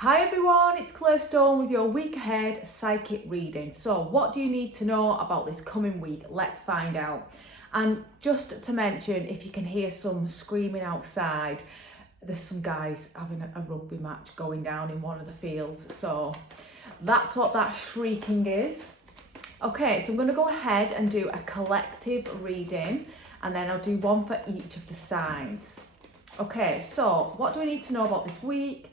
Hi everyone, it's Claire Stone with your week ahead psychic reading. So what do you need to know about this coming week? Let's find out. And just to mention, if you can hear some screaming outside, there's some guys having a rugby match going down in one of the fields. So that's what that shrieking is. Okay, so I'm going to go ahead and do a collective reading and then I'll do one for each of the signs. Okay, so what do we need to know about this week?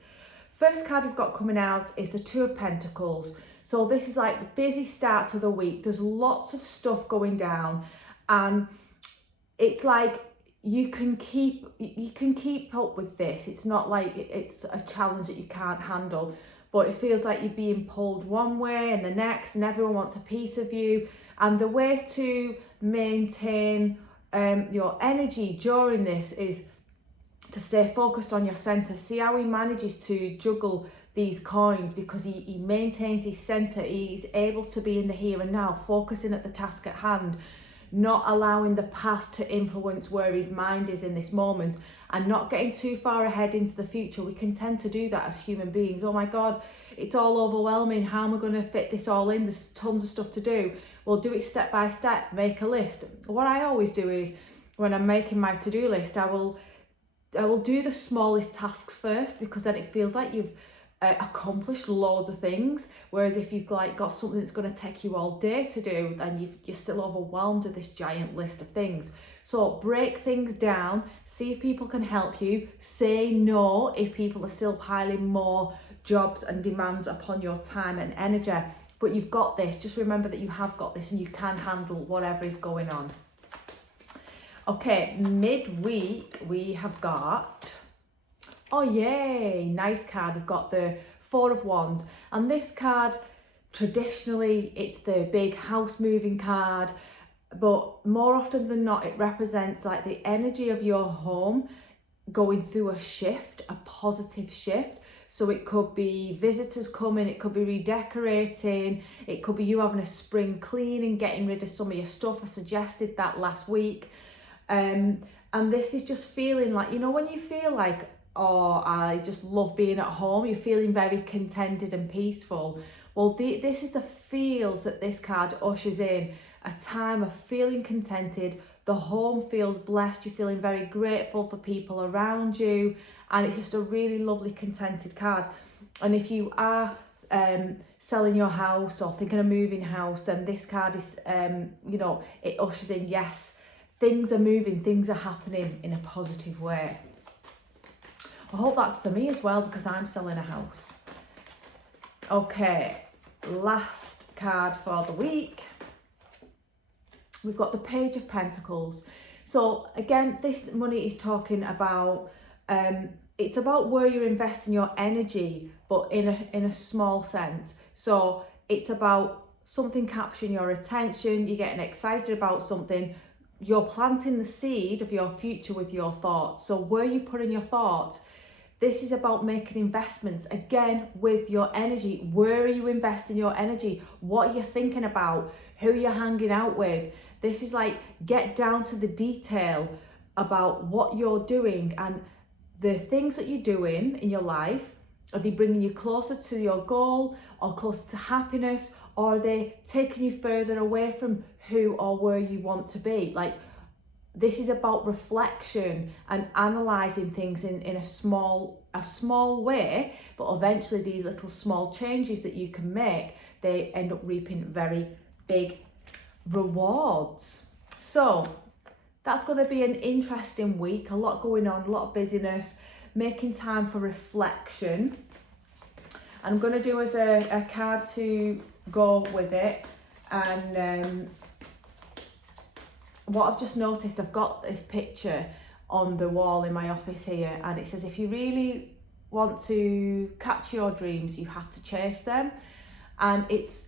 First card we've got coming out is the Two of Pentacles. So this is like the busy start to the week. There's lots of stuff going down and it's like you can keep up with this. It's not like it's a challenge that you can't handle, but it feels like you're being pulled one way and the next and everyone wants a piece of you. And the way to maintain your energy during this is to stay focused on your center. See how he manages to juggle these coins, because he maintains his center. He's able to be in the here and now, focusing at the task at hand, not allowing the past to influence where his mind is in this moment, and not getting too far ahead into the future. We can tend to do that as human beings. Oh my God, it's all overwhelming. How am I going to fit this all in? There's tons of stuff to do. Well, do it step by step, make a list. What I always do is when I'm making my to-do list, I will do the smallest tasks first, because then it feels like you've accomplished loads of things. Whereas if you've got something that's going to take you all day to do, then you're still overwhelmed with this giant list of things. So break things down, see if people can help you, say no if people are still piling more jobs and demands upon your time and energy. But you've got this. Just remember that you have got this and you can handle whatever is going on. Okay, midweek we have got, oh yay, nice card. We've got the Four of Wands, and this card, traditionally it's the big house moving card, but more often than not it represents like the energy of your home going through a shift, a positive shift. So it could be visitors coming, it could be redecorating, it could be you having a spring clean and getting rid of some of your stuff. I suggested that last week. And this is just feeling like, you know, when you feel like, oh, I just love being at home, you're feeling very contented and peaceful. Well, this is the feels that this card ushers in, a time of feeling contented. The home feels blessed, you're feeling very grateful for people around you, and it's just a really lovely contented card. And if you are selling your house or thinking of moving house, then this card is, you know, it ushers in, yes, things are moving, things are happening in a positive way. I hope that's for me as well, because I'm selling a house. Okay, last card for the week. We've got the Page of Pentacles. So again, this money is talking about, it's about where you're investing your energy, but in a small sense. So it's about something capturing your attention, you're getting excited about something, you're planting the seed of your future with your thoughts. So where you put in your thoughts, this is about making investments, again, with your energy. Where are you investing your energy? What are you thinking about? Who you're hanging out with? This is like, get down to the detail about what you're doing, and the things that you're doing in your life. Are they bringing you closer to your goal or closer to happiness? Or are they taking you further away from who or where you want to be? Like, this is about reflection and analysing things in a small way, but eventually these little small changes that you can make, they end up reaping very big rewards. So that's going to be an interesting week, a lot going on, a lot of busyness, making time for reflection. And I'm going to do as a card to go with it. And what I've just noticed, I've got this picture on the wall in my office here, and it says, if you really want to catch your dreams, you have to chase them. And it's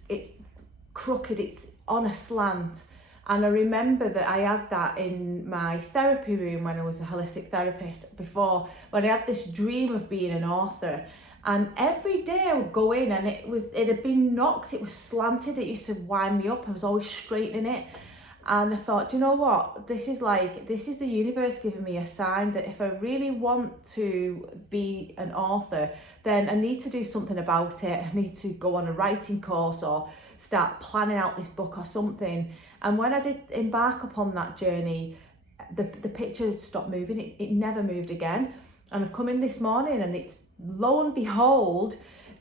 crooked, it's on a slant. And I remember that I had that in my therapy room when I was a holistic therapist before, when I had this dream of being an author. And every day I would go in and it had been knocked, it was slanted, it used to wind me up, I was always straightening it. And I thought, do you know what? This is the universe giving me a sign that if I really want to be an author, then I need to do something about it. I need to go on a writing course or start planning out this book or something. And when I did embark upon that journey, the picture stopped moving. It never moved again. And I've come in this morning and it's, lo and behold,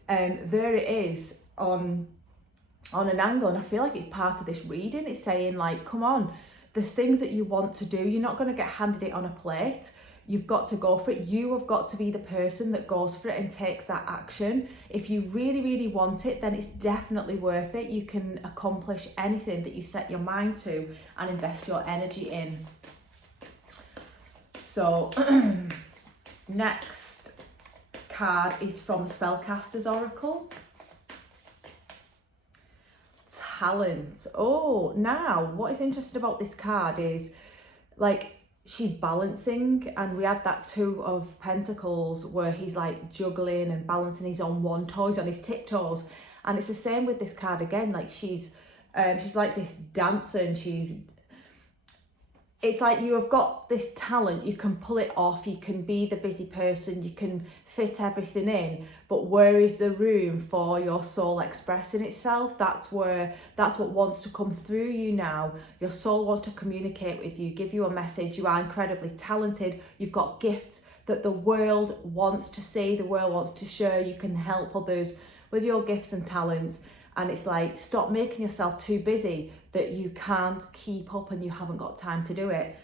there it is on an angle, and I feel like it's part of this reading. It's saying like, come on, there's things that you want to do. You're not going to get handed it on a plate. You've got to go for it. You have got to be the person that goes for it and takes that action. If you really, really want it, then it's definitely worth it. You can accomplish anything that you set your mind to and invest your energy in. So next card is from the Spellcaster's Oracle. Talent. Oh, now what is interesting about this card is like she's balancing, and we had that Two of Pentacles where he's like juggling and balancing. He's on one toe, he's on his tiptoes, and it's the same with this card again. Like she's like this dancer, and it's like you have got this talent, you can pull it off, you can be the busy person, you can fit everything in, but where is the room for your soul expressing itself? That's what wants to come through you now. Your soul wants to communicate with you, give you a message. You are incredibly talented. You've got gifts that the world wants to see, the world wants to share. You can help others with your gifts and talents. And it's like, stop making yourself too busy that you can't keep up and you haven't got time to do it.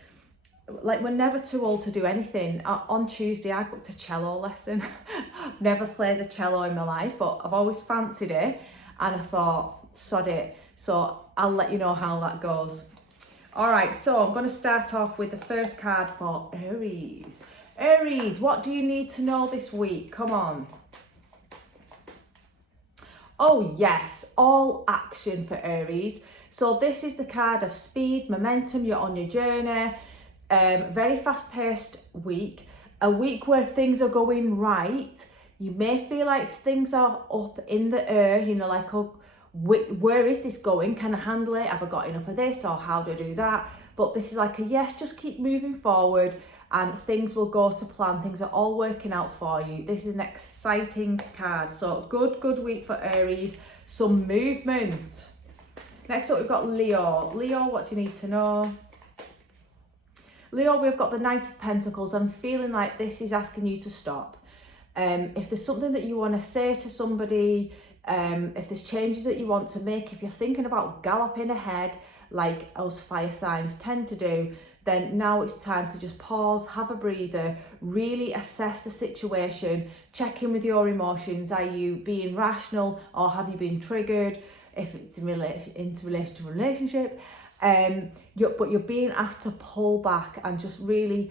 Like, we're never too old to do anything. On Tuesday, I booked a cello lesson. I've never played the cello in my life, but I've always fancied it. And I thought, sod it. So I'll let you know how that goes. All right, so I'm going to start off with the first card for Aries. Aries, what do you need to know this week? Come on. Oh yes, all action for Aries. So this is the card of speed, momentum. You're on your journey. Very fast-paced week. A week where things are going right. You may feel like things are up in the air, you know, like, oh, where is this going? Can I handle it? Have I got enough of this? Or how do I do that? But this is like a yes, just keep moving forward and things will go to plan. Things are all working out for you. This is an exciting card. So good week for Aries. Some movement. Next up, we've got Leo. Leo, what do you need to know? Leo, we've got the Knight of Pentacles. I'm feeling like this is asking you to stop. If there's something that you want to say to somebody, if there's changes that you want to make, if you're thinking about galloping ahead, like us fire signs tend to do, then now it's time to just pause, have a breather, really assess the situation, check in with your emotions. Are you being rational or have you been triggered? If it's in relation to a relationship, but you're being asked to pull back and just really,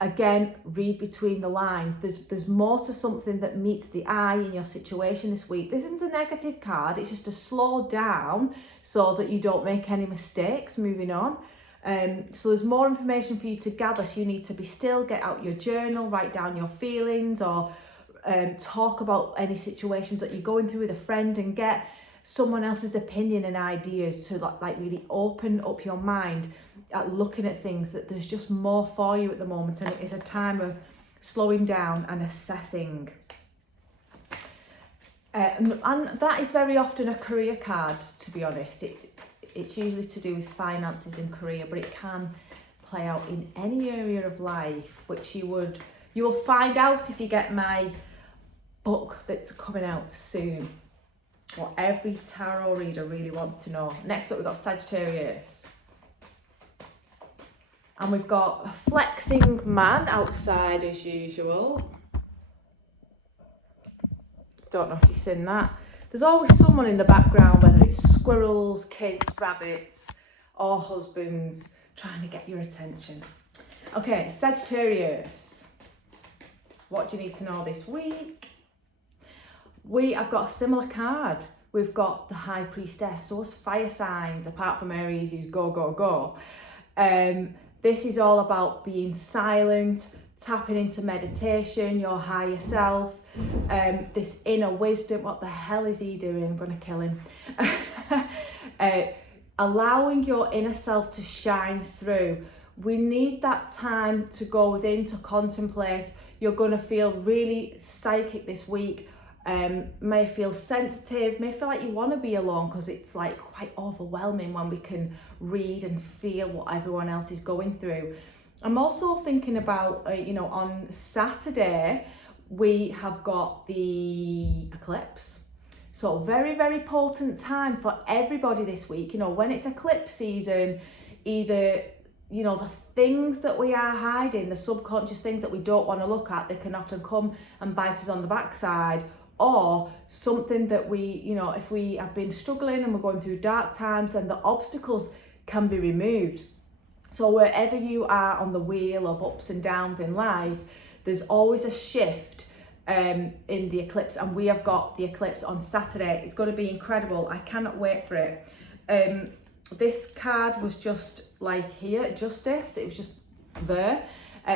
again, read between the lines. There's more to something that meets the eye in your situation this week. This isn't a negative card, it's just to slow down so that you don't make any mistakes moving on. So there's more information for you to gather, so you need to be still, get out your journal, write down your feelings, or talk about any situations that you're going through with a friend and get someone else's opinion and ideas to like really open up your mind at looking at things. That there's just more for you at the moment, and it is a time of slowing down and assessing. And that is very often a career card, to be honest. It's usually to do with finances and career, but it can play out in any area of life, which you will find out if you get my book that's coming out soon. What every tarot reader really wants to know. Next up, we've got Sagittarius. And we've got a flexing man outside as usual. Don't know if you've seen that. There's always someone in the background, whether it's squirrels, kids, rabbits, or husbands, trying to get your attention. Okay, Sagittarius. What do you need to know this week? We have got a similar card. We've got the High Priestess. So us fire signs, apart from Aries, who's go, go, go. This is all about being silent, tapping into meditation, your higher self, this inner wisdom. What the hell is he doing? I'm going to kill him. allowing your inner self to shine through. We need that time to go within, to contemplate. You're going to feel really psychic this week. May feel sensitive, may feel like you want to be alone, because it's like quite overwhelming when we can read and feel what everyone else is going through. I'm also thinking about, on Saturday, we have got the eclipse. So very, very potent time for everybody this week. When it's eclipse season, either, the things that we are hiding, the subconscious things that we don't want to look at, they can often come and bite us on the backside, or something that we, if we have been struggling and we're going through dark times, then the obstacles can be removed. So wherever you are on the wheel of ups and downs in life, there's always a shift in the eclipse, and we have got the eclipse on Saturday. It's going to be incredible. I cannot wait for it. This card was just like here, justice. It was just there.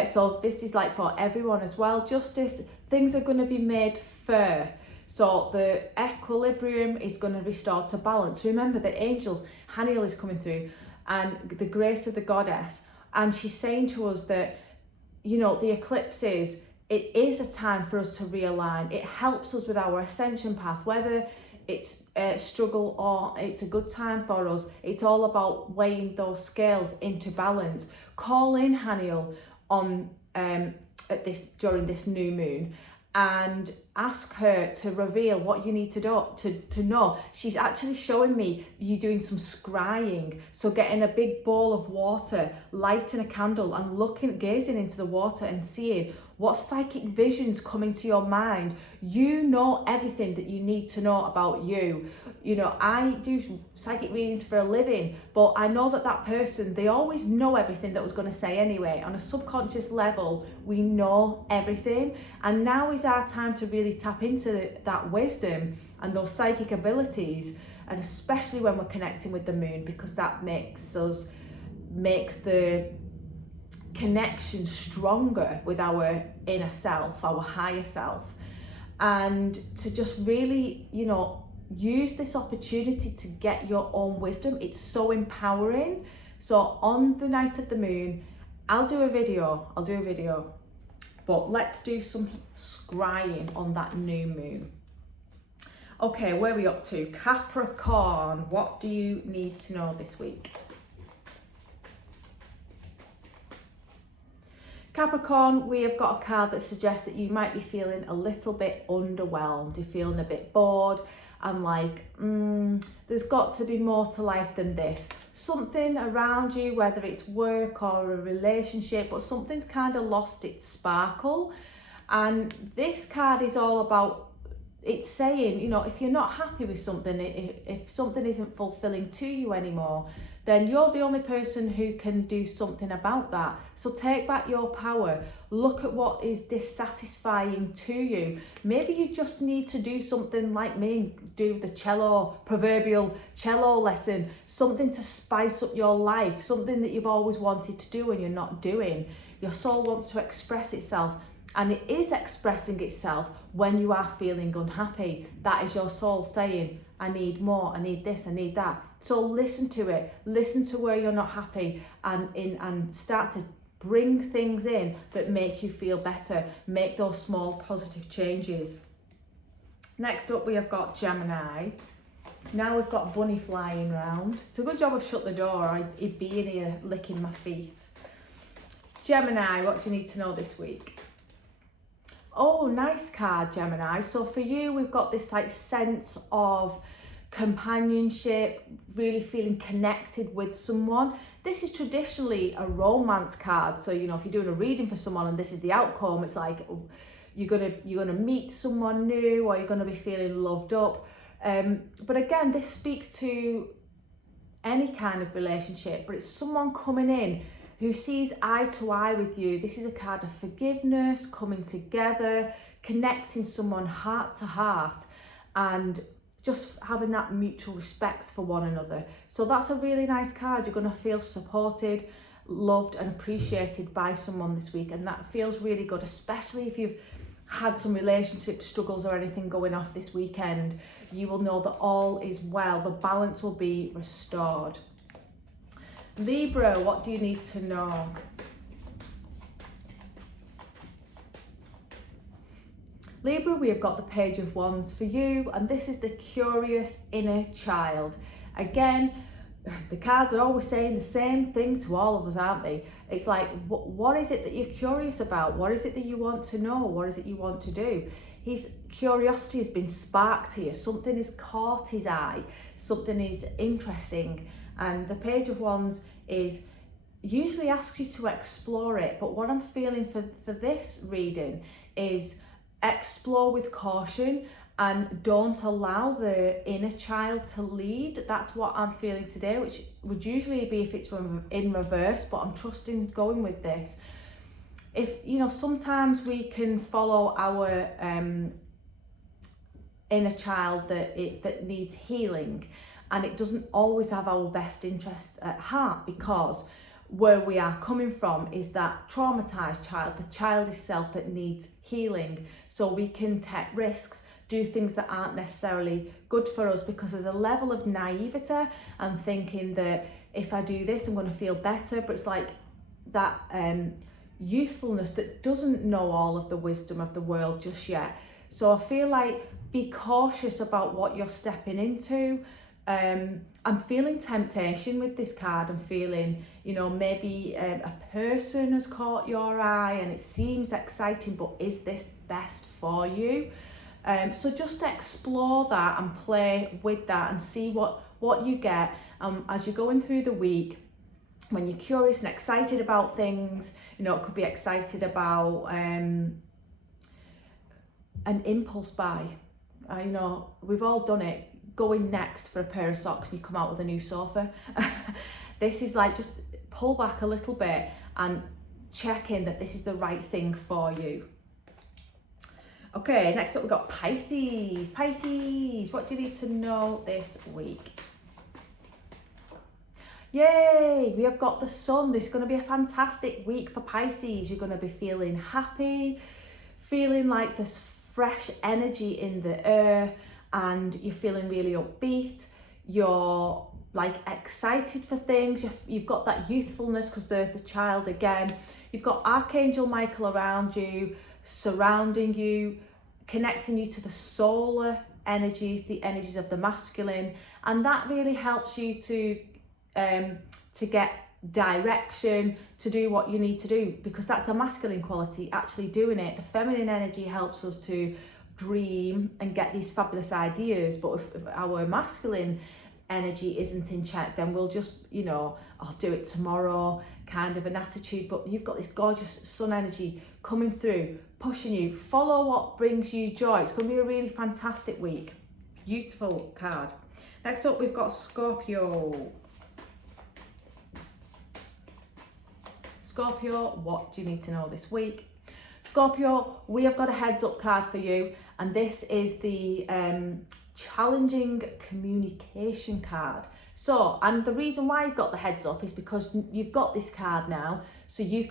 So this is like for everyone as well. Justice, things are going to be made fair. So the equilibrium is going to restore to balance. Remember, the angels, Haniel is coming through, and the grace of the goddess. And she's saying to us that, the eclipses, it is a time for us to realign. It helps us with our ascension path, whether it's a struggle or it's a good time for us. It's all about weighing those scales into balance. Call in Haniel on during this new moon, and ask her to reveal what you need to do to know. She's actually showing me you doing some scrying, so getting a big bowl of water, lighting a candle and gazing into the water and seeing what psychic visions come into your mind. You know everything that you need to know about you. I do psychic readings for a living, but I know that person, they always know everything that was going to say anyway. On a subconscious level, we know everything, and now is our time to really tap into that wisdom and those psychic abilities, and especially when we're connecting with the moon, because that makes the connection stronger with our inner self, our higher self, and to just really, use this opportunity to get your own wisdom. It's so empowering. So on the night of the moon, I'll do a video, but let's do some scrying on that new moon. Okay, where are we up to? Capricorn, what do you need to know this week? Capricorn, we have got a card that suggests that you might be feeling a little bit underwhelmed. You're feeling a bit bored and like, there's got to be more to life than this. Something around you, whether it's work or a relationship, but something's kind of lost its sparkle. And this card is all about, it's saying, if you're not happy with something, if something isn't fulfilling to you anymore, then you're the only person who can do something about that. So take back your power. Look at what is dissatisfying to you. Maybe you just need to do something like me, do the proverbial cello lesson, something to spice up your life, something that you've always wanted to do and you're not doing. Your soul wants to express itself, and it is expressing itself when you are feeling unhappy. That is your soul saying, I need more, I need this, I need that. So listen to it, listen to where you're not happy, and start to bring things in that make you feel better. Make those small positive changes. Next up, we have got Gemini. Now we've got Bunny flying around. It's a good job I've shut the door. He'd be in here licking my feet. Gemini, what do you need to know this week? Oh, nice card, Gemini. So for you, we've got this like sense of companionship, really feeling connected with someone. This is traditionally a romance card. So, if you're doing a reading for someone and this is the outcome, it's like you're gonna meet someone new, or you're gonna be feeling loved up. But again, this speaks to any kind of relationship, but it's someone coming in who sees eye to eye with you. This is a card of forgiveness, coming together, connecting someone heart to heart, and just having that mutual respect for one another. So that's a really nice card. You're going to feel supported, loved and appreciated by someone this week, and that feels really good, especially if you've had some relationship struggles or anything going off this weekend. You will know that all is well. The balance will be restored. Libra, what do you need to know? Libra, we have got the Page of Wands for you, and this is the curious inner child. Again, the cards are always saying the same thing to all of us, aren't they? It's like, what is it that you're curious about? What is it that you want to know? What is it you want to do? His curiosity has been sparked here. Something has caught his eye. Something is interesting. And the Page of Wands is usually asks you to explore it. But what I'm feeling for this reading is explore with caution and don't allow the inner child to lead. That's what I'm feeling today, which would usually be if it's in reverse, but I'm trusting going with this. If, you know, sometimes we can follow our inner child that needs healing, and it doesn't always have our best interests at heart, because where we are coming from is that traumatized child, the child itself that needs healing. So we can take risks, do things that aren't necessarily good for us, because there's a level of naivety and thinking that if I do this, I'm going to feel better. But it's like that youthfulness that doesn't know all of the wisdom of the world just yet. So I feel like be cautious about what you're stepping into. I'm feeling temptation with this card. I'm feeling, you know, maybe a person has caught your eye and it seems exciting, but is this best for you? So just explore that and play with that and see what you get as you're going through the week. When you're curious and excited about things, you know, it could be excited about an impulse buy. You know, we've all done it. Going next for a pair of socks and you come out with a new sofa. This is like, just pull back a little bit and check in that this is the right thing for you. Okay, next up we've got Pisces. Pisces, what do you need to know this week? Yay, we have got the sun. This is going to be a fantastic week for Pisces. You're going to be feeling happy, feeling like there's fresh energy in the air, and you're feeling really upbeat. You're like excited for things. You've got that youthfulness because there's the child again. You've got Archangel Michael around you, surrounding you, connecting you to the solar energies, the energies of the masculine, and that really helps you to get direction, to do what you need to do, because that's a masculine quality actually doing it. The feminine energy helps us to dream and get these fabulous ideas, but if our masculine energy isn't in check, then we'll just, you know, I'll do it tomorrow kind of an attitude. But you've got this gorgeous sun energy coming through, pushing you. Follow what brings you joy. It's going to be a really fantastic week. Beautiful card. Next up we've got Scorpio. Scorpio, what do you need to know this week? Scorpio, we have got a heads up card for you, and this is the challenging communication card. So, and the reason why you've got the heads up is because you've got this card now, so you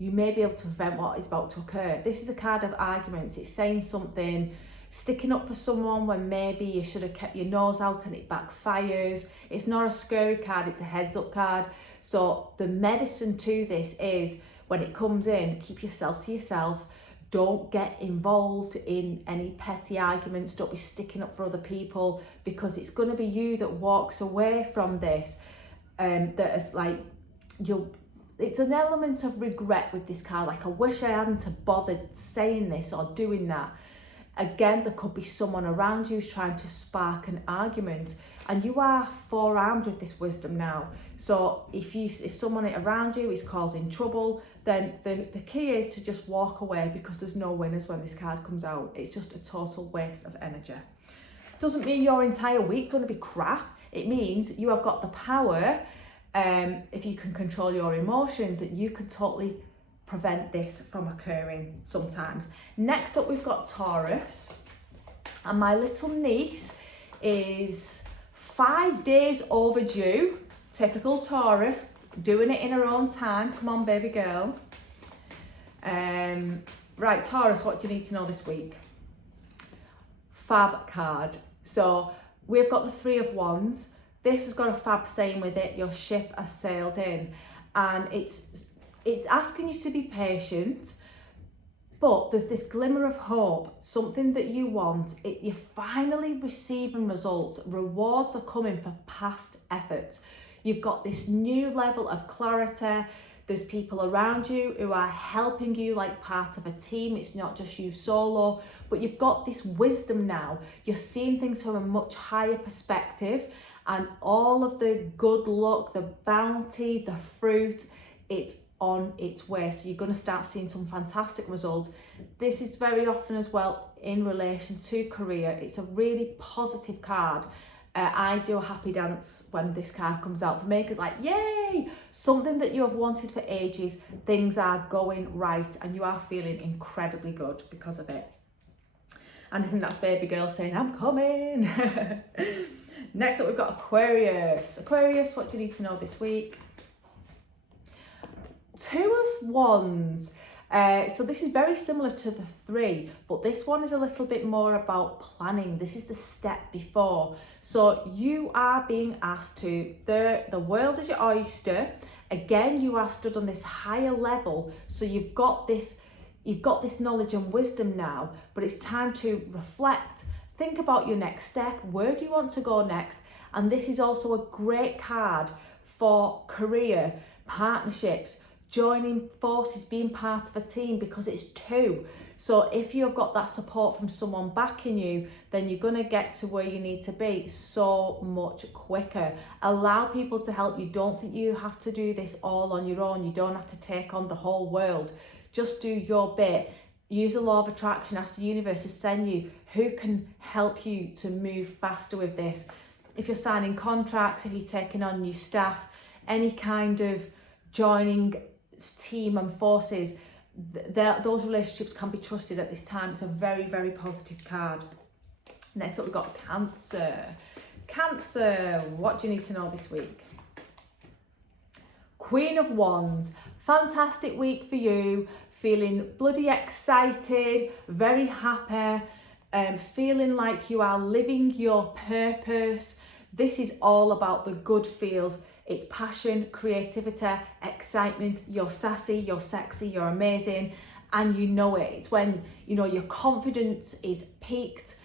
may be able to prevent what is about to occur. This is a card of arguments. It's saying something, sticking up for someone when maybe you should have kept your nose out and it backfires. It's not a scary card, it's a heads up card. So the medicine to this is, when it comes in, keep yourself to yourself. Don't get involved in any petty arguments. Don't be sticking up for other people, because it's going to be you that walks away from this. That is like, it's an element of regret with this card. Like, I wish I hadn't have bothered saying this or doing that. Again, there could be someone around you who's trying to spark an argument, and you are forearmed with this wisdom now. So if someone around you is causing trouble, then the key is to just walk away, because there's no winners when this card comes out. It's just a total waste of energy. Doesn't mean your entire week going to be crap. It means you have got the power, if you can control your emotions, that you can totally prevent this from occurring sometimes. Next up we've got Taurus, and my little niece is 5 days overdue. Typical Taurus, doing it in her own time. Come on, baby girl. Right, Taurus, what do you need to know this week? Fab card. So we've got the Three of Wands. this has got a fab saying with it: your ship has sailed in. And it's asking you to be patient, but there's this glimmer of hope, something that you want. You're finally receiving results. Rewards are coming for past efforts. You've got this new level of clarity. There's people around you who are helping you like part of a team. It's not just you solo, but you've got this wisdom now. You're seeing things from a much higher perspective, and all of the good luck, the bounty, the fruit, it's on its way. So you're going to start seeing some fantastic results. This is very often as well in relation to career. It's a really positive card. I do a happy dance when this card comes out for me, because like, yay, something that you have wanted for ages, things are going right and you are feeling incredibly good because of it. And I think that's baby girl saying, I'm coming. Next up, we've got Aquarius. Aquarius, what do you need to know this week? Two of Wands. So this is very similar to the three, but this one is a little bit more about planning. This is the step before. So you are being asked to, the world is your oyster. Again, you are stood on this higher level. So you've got this knowledge and wisdom now, but it's time to reflect. Think about your next step. Where do you want to go next? And this is also a great card for career, partnerships, joining forces, being part of a team, because it's two. So if you've got that support from someone backing you, then you're going to get to where you need to be so much quicker. Allow people to help you. Don't think you have to do this all on your own. You don't have to take on the whole world. Just do your bit. Use the law of attraction. Ask the universe to send you who can help you to move faster with this. If you're signing contracts, if you're taking on new staff, any kind of joining team and forces, those relationships can be trusted at this time. It's a very, very positive card. Next up, we've got Cancer. Cancer, what do you need to know this week? Queen of Wands. Fantastic week for you. Feeling bloody excited, very happy, feeling like you are living your purpose. This is all about the good feels. It's passion, creativity, excitement. You're sassy, you're sexy, you're amazing, and you know it. It's when, you know, your confidence is peaked.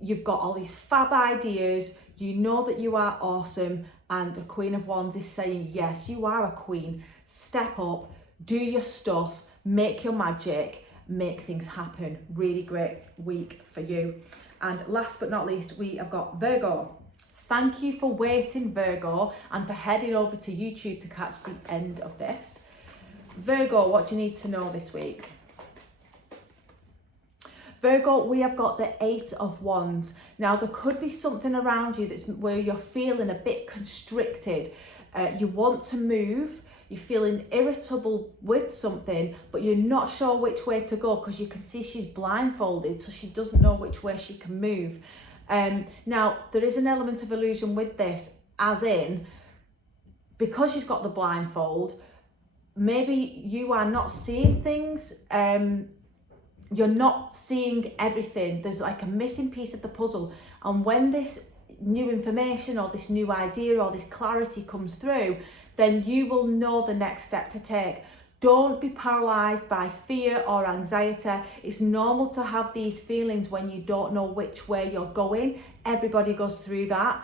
You've got all these fab ideas. You know that you are awesome, and the Queen of Wands is saying, yes, you are a queen. Step up, do your stuff, make your magic, make things happen. Really great week for you. And last but not least, we have got Virgo. Thank you for waiting, Virgo, and for heading over to YouTube to catch the end of this. Virgo, what do you need to know this week? Virgo, we have got the Eight of Wands. Now, there could be something around you that's where you're feeling a bit constricted. You want to move, you're feeling irritable with something, but you're not sure which way to go, because you can see she's blindfolded, so she doesn't know which way she can move. Now, there is an element of illusion with this, as in, because she's got the blindfold, maybe you are not seeing things, you're not seeing everything. There's like a missing piece of the puzzle, and when this new information or this new idea or this clarity comes through, then you will know the next step to take. Don't be paralysed by fear or anxiety. It's normal to have these feelings when you don't know which way you're going. Everybody goes through that.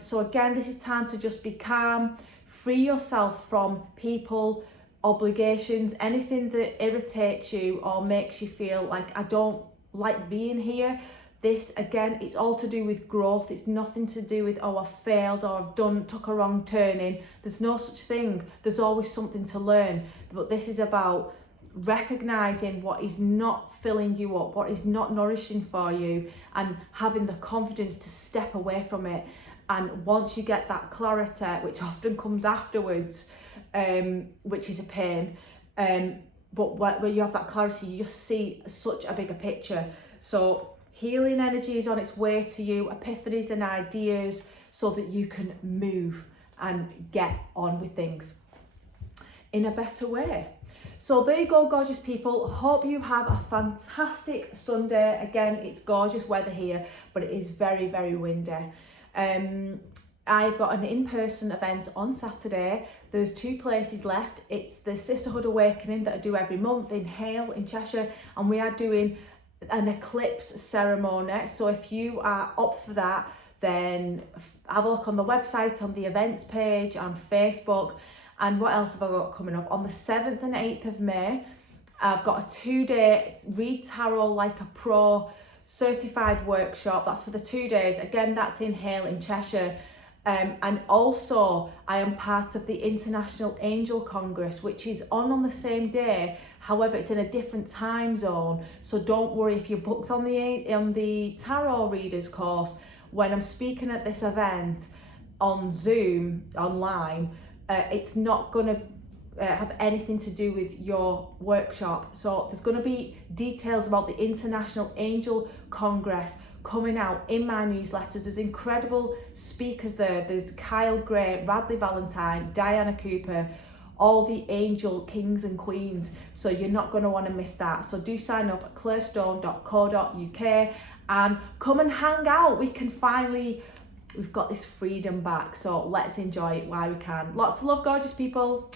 So again, this is time to just be calm, free yourself from people, obligations, anything that irritates you or makes you feel like, I don't like being here. This, again, it's all to do with growth. It's nothing to do with, oh, I've failed or I've took a wrong turning. There's no such thing. There's always something to learn. But this is about recognising what is not filling you up, what is not nourishing for you, and having the confidence to step away from it. And once you get that clarity, which often comes afterwards, which is a pain, but where you have that clarity, you just see such a bigger picture. So healing energy is on its way to you, epiphanies and ideas, so that you can move and get on with things in a better way. So there you go, gorgeous people. Hope you have a fantastic Sunday. Again, it's gorgeous weather here, but it is very, very windy. I've got an in-person event on Saturday. There's 2 places left. It's the Sisterhood Awakening that I do every month in Hale in Cheshire, and we are doing an eclipse ceremony. So if you are up for that, then have a look on the website, on the events page, on Facebook. And what else have I got coming up? On the 7th and 8th of May, I've got a 2-day Read Tarot Like a Pro certified workshop. That's for the 2 days. Again, that's in Hale in Cheshire. And also I am part of the International Angel Congress, which is on the same day. However, it's in a different time zone. So don't worry if you're booked on the tarot readers course. When I'm speaking at this event on Zoom online, it's not going to have anything to do with your workshop. So there's going to be details about the International Angel Congress coming out in my newsletters. There's incredible speakers there. There's Kyle Gray, Radley Valentine, Diana Cooper, all the angel kings and queens. So you're not going to want to miss that. So do sign up at clairstone.co.uk and come and hang out. We've got this freedom back. So let's enjoy it while we can. Lots of love, gorgeous people.